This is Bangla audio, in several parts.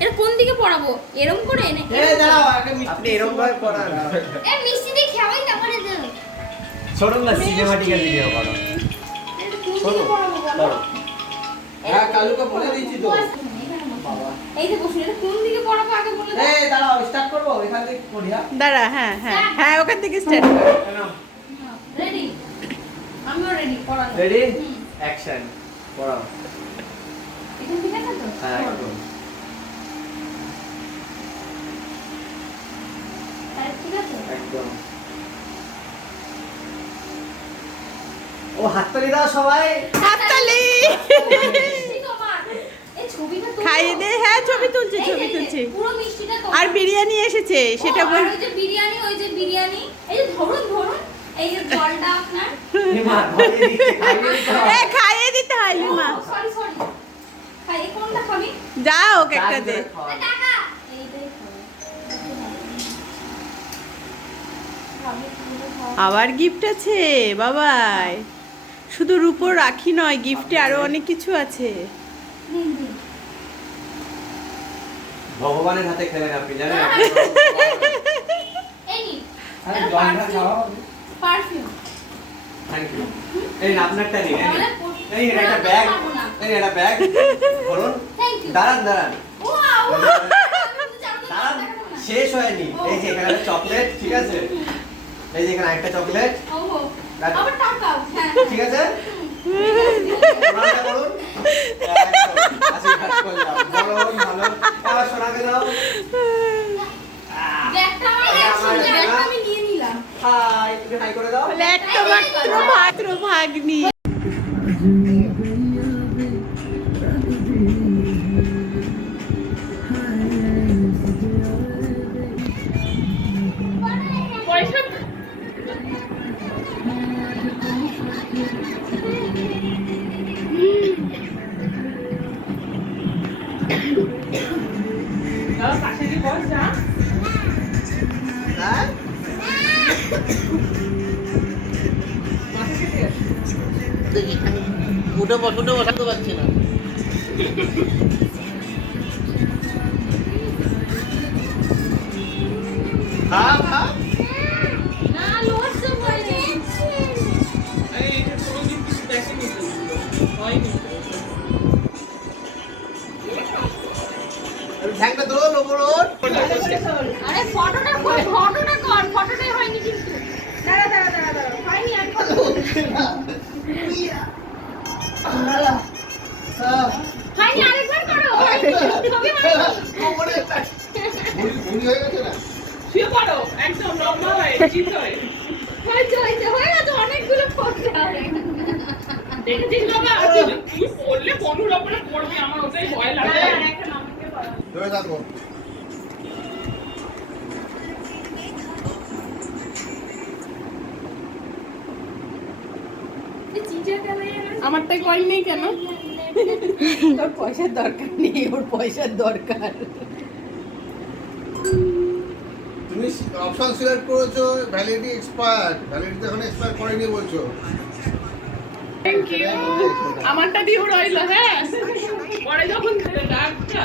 এটা কোন দিকে পড়াবো? এরম করে না এই দাঁড়াও একটা মিষ্টি আপনি ভাবে পড়ান। এ মিষ্টি দিয়ে খাওয়াই তারপরে দাও ছোট না সিনেমাটিক্যাল ভিডিও করো কোন দিকে পড়াবো বলো? হ্যাঁ কালুকে বলে দিয়েছি তো। এই যে বসুন এটা কোন দিকে পড়াবো আগে বলে দাও। এই দাঁড়াও স্টার্ট করব এখান থেকে পড়ি হ্যাঁ? দাঁড়া হ্যাঁ হ্যাঁ হ্যাঁ ওখান থেকে স্টার্ট রেডি আমিও রেডি পড়ানো রেডি অ্যাকশন পড়াও। এখান থেকে আছে তো? হ্যাঁ একদম তাহলে ঠিক আছে একদম ও হাততালি দাও সবাই। হাততালি। খাইয়ে দে হ্যাঁ ছবি তুলছি ছবি তুলছি। পুরো মিষ্টিটা তোমার। আর বিরিয়ানি এসেছে সেটা বল ওই যে বিরিয়ানি ওই যে বিরিয়ানি। এই যে ধরুন ধরুন এই যে জলটা আপনার। মা ধরিয়ে দিচ্ছে খাইয়ে দিতে এ খাইয়ে দিতে হয় মা সরি সরি খাই কোনটা খাবি? যা ওকে একটা দে। টাকা আবার গিফট আছে? বাবাই। শুধু রূপোর রাখি নয় গিফটে আরও অনেক কিছু আছে। ভগবানের হাতে খেলেন আপনি জানেন এই নিন আরে খাও পারফিউম থ্যাংক ইউ এই আপনারটা নিন এই একটা ব্যাগ এই একটা ব্যাগ বলুন। থ্যাংক ইউ দাঁড়ান দাঁড়ান। ওয়াও। দাঁড়ান। শেষ হয়নি। এই যে এখানে চকলেট ঠিক আছে? এই যে এখানে একটা চকলেট ওহো আবার টাকাও হ্যাঁ ঠিক আছে প্রণামটা উঠে বস উঠে বসাতে পারছি না। খা খা ঠ্যাংটা ধরো ওপর আরে ফটোটা কর ফটোটা কর ফটোটাই হয়নি কিন্তু। দাঁড়া দাঁড়া দাঁড়া দাঁড়া হয়নি আর হয়নি আরেকবার করো হয়নি ছবি মারো শুয়ে পড়ো একদম লম্বা হয়ে চিত হয়ে হয়েছে হয়েছে হয়ে গেছে অনেকগুলো ফটো দেখেছিস বাবা? পড়লে বন্ধুর ওপরে পড়বি আমার ওটাই ভয় লাগে। পড়া ধরে থাকো গেলে কয়েন নেই কেন? তোর পয়সার দরকার নেই ওর পয়সার দরকার। তুমি অপশন সিলেক্ট করেছ ভ্যালিডিটি এক্সপায়ার্ড ভ্যালিডিটি এখন এক্সপায়ার করেনি বলছো। থ্যাংক ইউ আমারটা দিয়েও রইল হ্যাঁ। পরে যখন রাখটা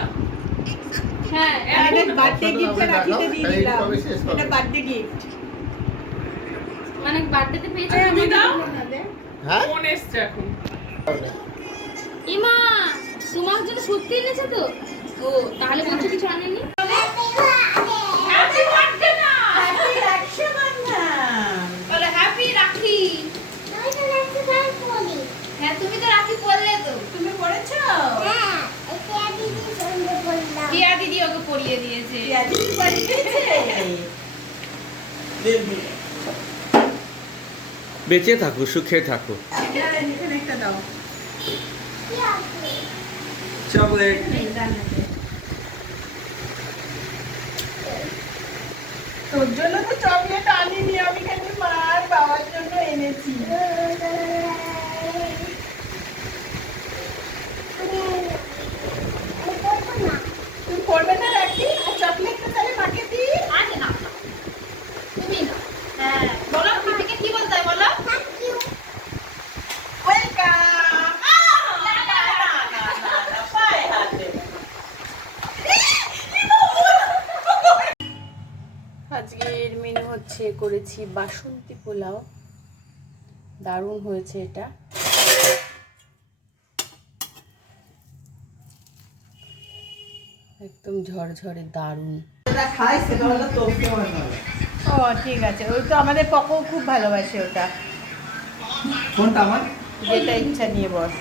হ্যাঁ বার্থডে গিফট রাখিতে দিয়ে দিলাম? এটা বার্থডে গিফট মানে বার্থডেতে পেয়েছ আমি দাও। হ্যাঁ? ফোন এসছে এখন। ইমা তোমার জন্য সত্যি এনেছে তো? ও তাহলে বলছো কিছু আনেনি? হ্যাপি বার্থডে না বলে হ্যাপি রাখি হ্যাঁ তুমি তো রাখি পরলে তো তুমি পড়েছো টিয়া দিদি ওকে পরিয়ে দিয়েছে। বেঁচে থাকো সুখে থাকো। এখানে চকলেট তোর জন্য তো চকলেট আনিনি আমি খালি মার বাবার জন্য এনেছি তুমি পড়বে না রাখি আর চকলেটটা তাহলে মাকে দিই আরে না তুমি না হ্যাঁ বলো পিপিকে কি বলতে হয় বলো ওয়েলকাম হচ্ছে করেছি বাসন্তী পোলাও। দারুণ হয়েছে এটা। একদম ঝরঝরে দারুণ। ও ঠিক আছে। ওই তো আমাদের পকও খুব ভালোবাসে ওটা। কোনটা আমার? যেটা ইচ্ছা নিয়ে বস।